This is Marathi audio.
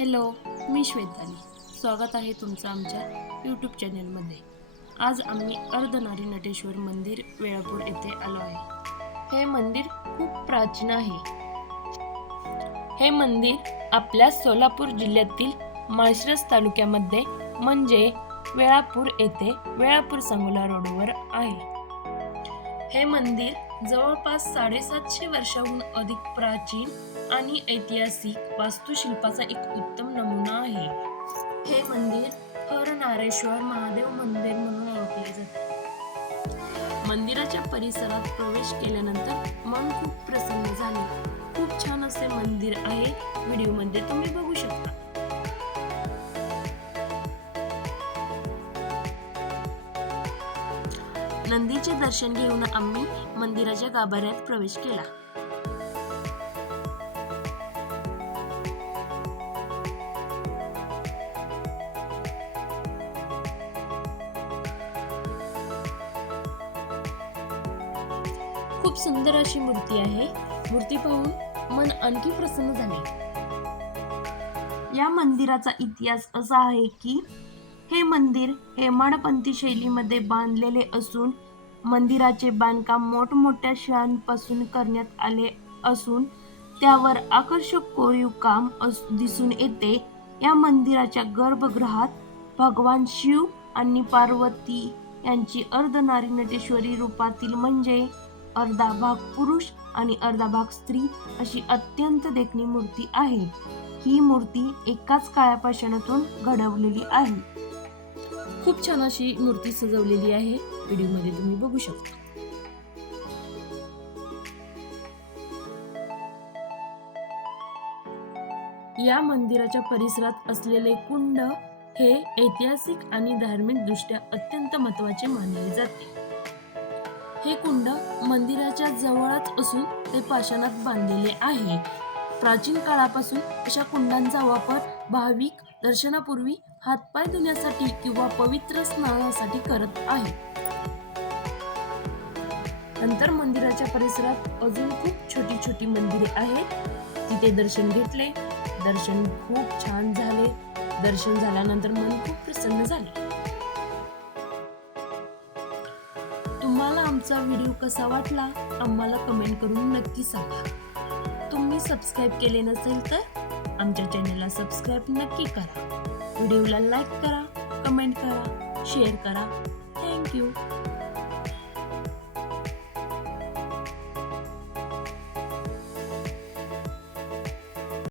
हॅलो, मी श्वेताली. स्वागत आहे तुमचं आमच्या यूट्यूब चॅनलमध्ये. आज आम्ही अर्धनारी नटेश्वर मंदिर वेळापूर येथे आलो आहे. हे मंदिर खूप प्राचीन आहे. हे मंदिर आपल्या सोलापूर जिल्ह्यातील माळशिरस तालुक्यामध्ये म्हणजे वेळापूर येथे वेळापूर सांगोला रोडवर आहे. हे मंदिर जवळपास 750 वर्षांहून अधिक प्राचीन आणि ऐतिहासिक वास्तुशिल्पाचा एक उत्तम नमुना आहे. हे मंदिर हरनारेश्वर महादेव मंदिर म्हणून ओळखले जाते. मंदिराच्या परिसरात प्रवेश केल्यानंतर मन खूप प्रसन्न झाले. खूप छान असे मंदिर आहे. व्हिडिओमध्ये तुम्ही बघू शकता. नंदीचे दर्शन घेऊन आम्ही मंदिराच्या गाभाऱ्यात प्रवेश केला. खूप सुंदर अशी मूर्ती आहे. मूर्ती पाहून मन आणखी प्रसन्न झाले. या मंदिराचा इतिहास असा आहे की हे मंदिर हेमाडपंथी शैलीमध्ये बांधलेले असून मंदिराचे बांधकाम मोठमोठ्या शिळांपासून करण्यात आले असून त्यावर आकर्षक कोरीव काम दिसून येते. या मंदिराच्या गर्भगृहात भगवान शिव आणि पार्वती यांची अर्धनारी नटेश्वरी रूपातील म्हणजे अर्धा भाग पुरुष आणि अर्धा भाग स्त्री अशी अत्यंत देखणी मूर्ती आहे. ही मूर्ती एकाच काळ्या पाषाणातून घडवलेली आहे. खूप छान अशी मूर्ती सजवलेली आहे. व्हिडिओमध्ये तुम्ही बघू शकता. या मंदिराच्या परिसरात असलेले कुंड हे ऐतिहासिक आणि धार्मिक दृष्ट्या अत्यंत महत्त्वाचे मानले जाते. हे कुंड मंदिराच्या जवळच असून ते पाषाणात बांधलेले आहे. प्राचीन काळापासून अशा कुंडांचा वापर भाविक दर्शनापूर्वी हातपाय धुण्यासाठी किंवा पवित्र स्नानासाठी करत आहे. नंतर मंदिराच्या परिसरात अजून खूप छोटी छोटी मंदिरे आहेत. तिथे दर्शन घेतले. दर्शन खूप छान झाले. दर्शन झाल्यानंतर मन खूप प्रसन्न झाले. तुम्हाला आमचा व्हिडिओ कसा वाटला आम्हाला कमेंट करून नक्की सांगा. तुम्ही सबस्क्राईब केले नसेल तर आमच्या चॅनलला सबस्क्राईब नक्की करा. व्हिडिओला लाईक करा, कमेंट करा, शेअर करा. थँक्यू.